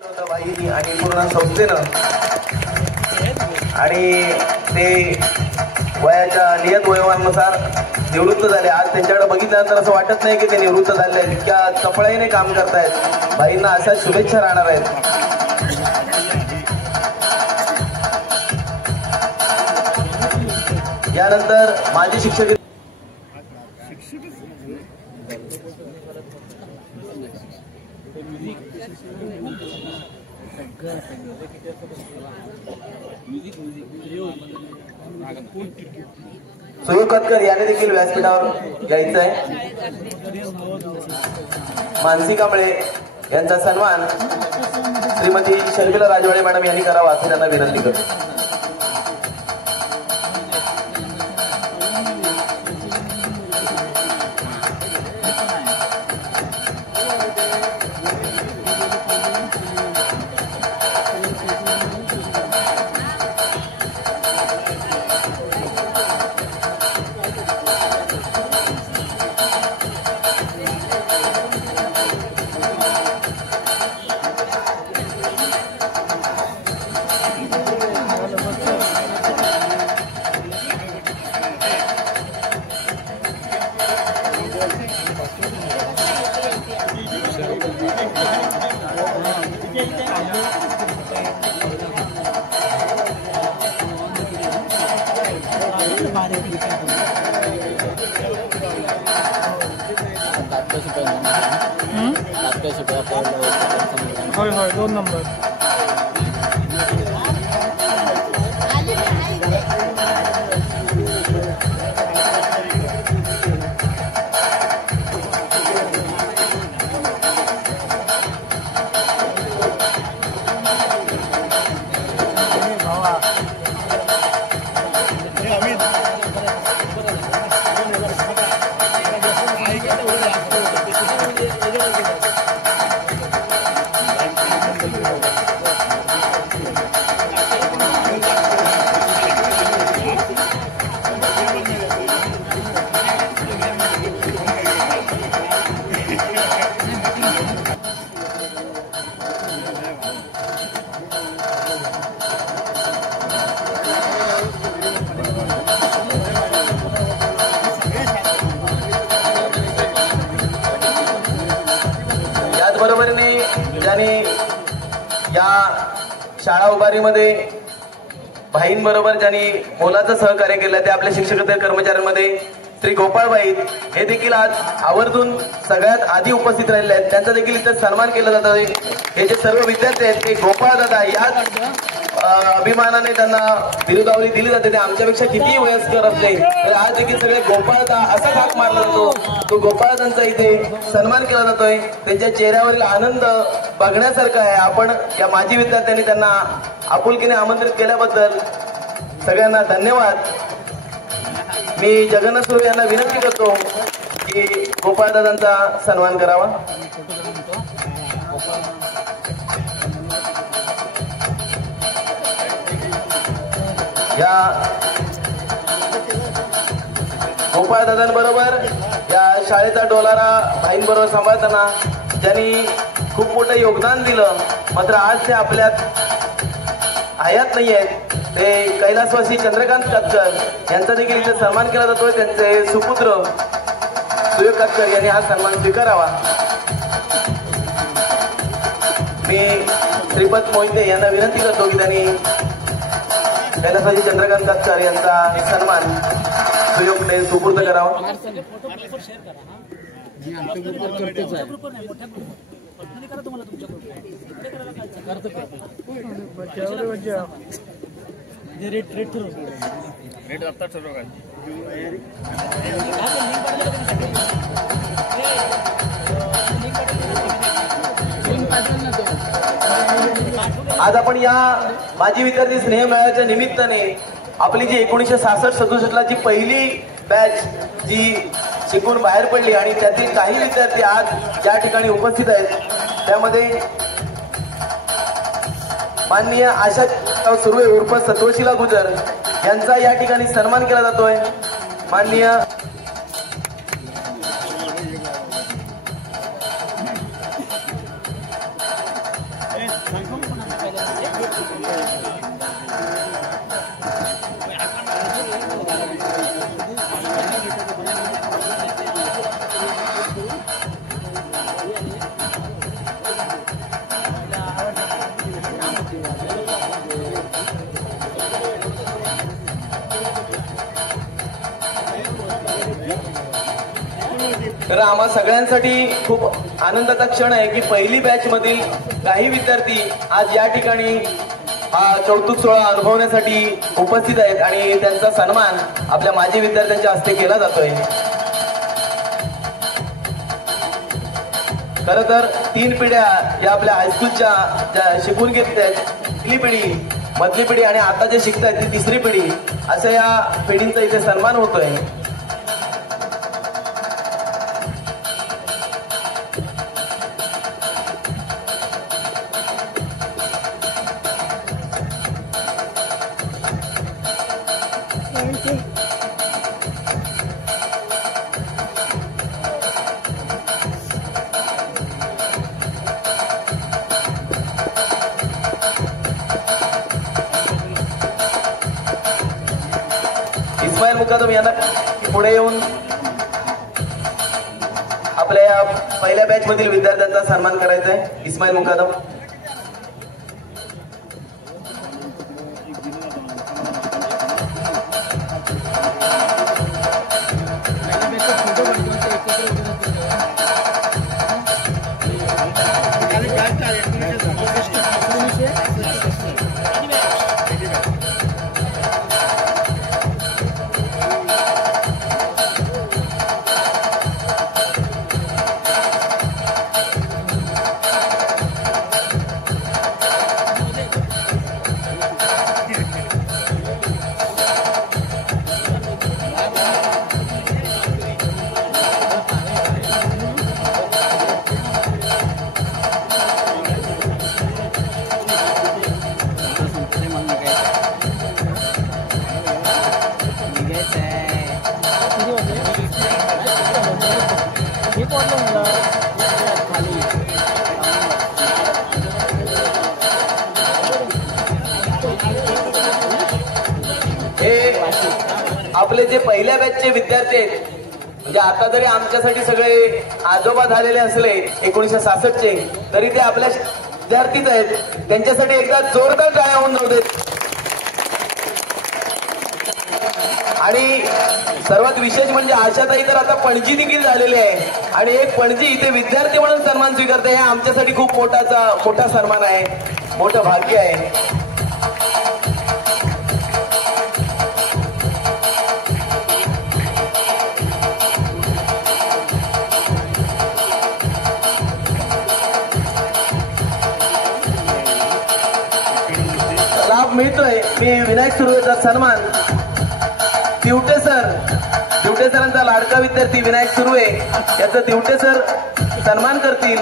बाईनी आणि पूर्ण संस्थेनं आणि ते वयाच्या नियत वयोमानानुसार निवृत्त झाले. आज त्यांच्याकडे बघितल्यानंतर असं वाटत नाही की ते निवृत्त झाले आहेत. इतक्या चपळाईने काम करतायत. बाईंना अशाच शुभेच्छा राहणार आहेत. यानंतर माजी शिक्षक सुयोग कतकर याने देखील व्यासपीठावर घ्यायचं आहे. मानसी कांबळे यांचा सन्मान श्रीमती शर्मिला राजवाडे मॅडम यांनी करावा असे त्यांना विनंती करतो. होय होय 2 नंबर. बरोबरीने ज्यांनी या शाळा उभारीमध्ये भाईंबरोबर ज्यांनी मोलाचं सहकार्य केलं ते आपल्या शिक्षकेतर कर्मचाऱ्यांमध्ये श्री गोपाळबाई हे देखील आज आवर्जून सगळ्यात आधी उपस्थित राहिले आहेत. त्यांचा देखील इथे सन्मान केला जात आहे. हे जे सर्व विद्यार्थी आहेत ते गोपाळ दादा याच अभिमानाने त्यांना बिरुदावली दिली जाते. ते आमच्यापेक्षा कितीही वयस्कर असले तर आज देखील सगळे गोपाळदा असा हाक मारला जातो. तो गोपाळदांचा इथे सन्मान केला जातोय. त्यांच्या चेहऱ्यावरील आनंद बघण्यासारखा आहे. आपण या माजी विद्यार्थ्यांनी त्यांना आपुलकीने आमंत्रित केल्याबद्दल सगळ्यांना धन्यवाद. मी जगन्नाथ सुर्वे यांना विनंती करतो की गोपाळदादांचा सन्मान करावा. या गोपाळदादांबरोबर या शाळेचा डोलारा भाईंबरोबर सांभाळताना ज्यांनी खूप मोठं योगदान दिलं मात्र आज ते आपल्यात हयात नाही आहेत ते कैलासवासी चंद्रकांत कतकर यांचा देखील इथे सन्मान केला जातोय. त्यांचे सुपुत्र सुयोग कतकर यांनी हा सन्मान स्वीकारावा. मी श्रीपत मोहिते यांना विनंती करतो की त्यांनी कैलासवासी चंद्रकांत कतकर यांचा सन्मान सुयोगने सुपूर्द करावा. आज आपण या माजी विद्यार्थी स्नेह मेळाव्याच्या निमित्ताने आपली जी 1966-67 ची पहिली बॅच जी शिकून बाहेर पडली आणि त्यातील काही विद्यार्थी आज या ठिकाणी उपस्थित आहेत. त्यामध्ये माननीय आशा सुर्वे उर्फ सत्वशीला गुजर यांचा या ठिकाणी सन्मान केला जातोय. माननीय तर आम्हा सगळ्यांसाठी खूप आनंदाचा क्षण आहे की पहिली बॅच मधील काही विद्यार्थी आज या ठिकाणी हा कौतुक सोहळा अनुभवण्यासाठी उपस्थित आहेत आणि त्यांचा सन्मान आपल्या माजी विद्यार्थ्यांच्या हस्ते केला जातोय। खर तर 3 पिढ्या या आपल्या हायस्कूलच्या ज्या शिकून घेत आहेत, पहिली पिढी, मधली पिढी आणि आता जे शिकतायत ती तिसरी पिढी, असं या पिढींचा इथे सन्मान होतोय। इस्माईल मुकादम यांना पुढे येऊन आपल्या या पहिल्या बॅच मधील विद्यार्थ्यांचा सन्मान करायचा आहे। इस्माईल मुकादम। आपले जे पहिल्या बॅचचे विद्यार्थी आहेत, म्हणजे आता जरी आमच्यासाठी सगळे आजोबा झालेले असले 1966चे, तरी ते आपल्या विद्यार्थीच आहेत। त्यांच्यासाठी एकदा जोरदार टाळ्या होऊन जाऊ देत। आणि सर्वात विशेष म्हणजे आशाताई तर आता पणजी देखील झालेली आहे आणि एक पणजी इथे विद्यार्थी म्हणून सन्मान स्वीकारते, हे आमच्यासाठी खूप मोठा सन्मान आहे, मोठं भाग्य आहे। लाभ मिळतोय। मी विनायक सुर्वेचा सन्मान दिवटे सरांचा लाडका विद्यार्थी विनायक सुर्वे याचा दिवटे सर सन्मान करतील।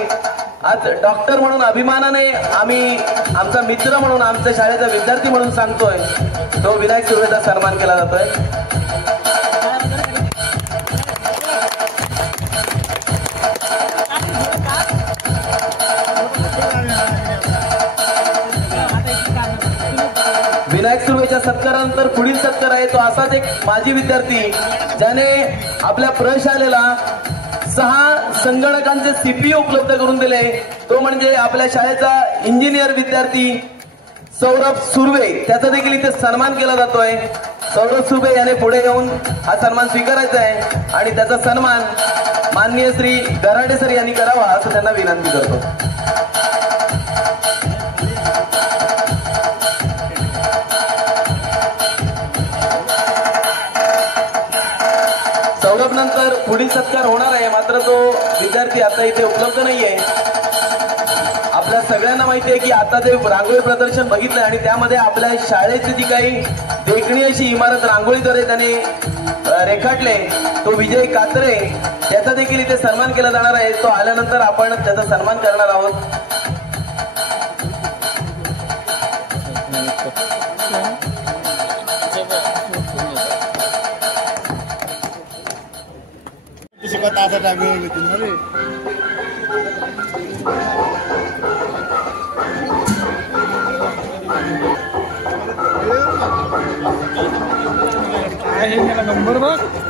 आज डॉक्टर म्हणून अभिमानाने आम्ही आमचा मित्र म्हणून आमच्या शाळेचा विद्यार्थी म्हणून सांगतोय, तो विनायक सुर्वेचा सन्मान केला जातोय। विनायक सुर्वेच्या सत्कारानंतर पुढील सत्कार आहे तो असाच एक माजी विद्यार्थी ज्याने आपल्या प्रशालेला 6 संगणकांचे सीपीयू उपलब्ध करून दिले, तो म्हणजे आपल्या शाळेचा इंजिनियर विद्यार्थी सौरभ सुर्वे। त्याचा देखील इथे सन्मान केला जातोय। सौरभ सुर्वे याने पुढे येऊन हा सन्मान स्वीकारायचा आहे आणि त्याचा सन्मान माननीय श्री गराडे सर यांनी करावा असं त्यांना विनंती करतो। सौरभ नंतर पुढील सत्कार होणार आहे, मात्र तो विद्यार्थी आता इथे उपलब्ध नाहीये। आपल्या सगळ्यांना माहिती आहे की आता ते रांगोळी प्रदर्शन बघितलंय आणि त्यामध्ये आपल्या शाळेची जी काही देखणी अशी इमारत रांगोळीद्वारे त्याने रेखाटले, तो विजय कात्रे, त्याचा देखील इथे सन्मान केला जाणार आहे। तो आल्यानंतर आपण त्याचा सन्मान करणार आहोत। शिकवता असा टायमिंग घेतील ना रे। काय हे नंबर बघ।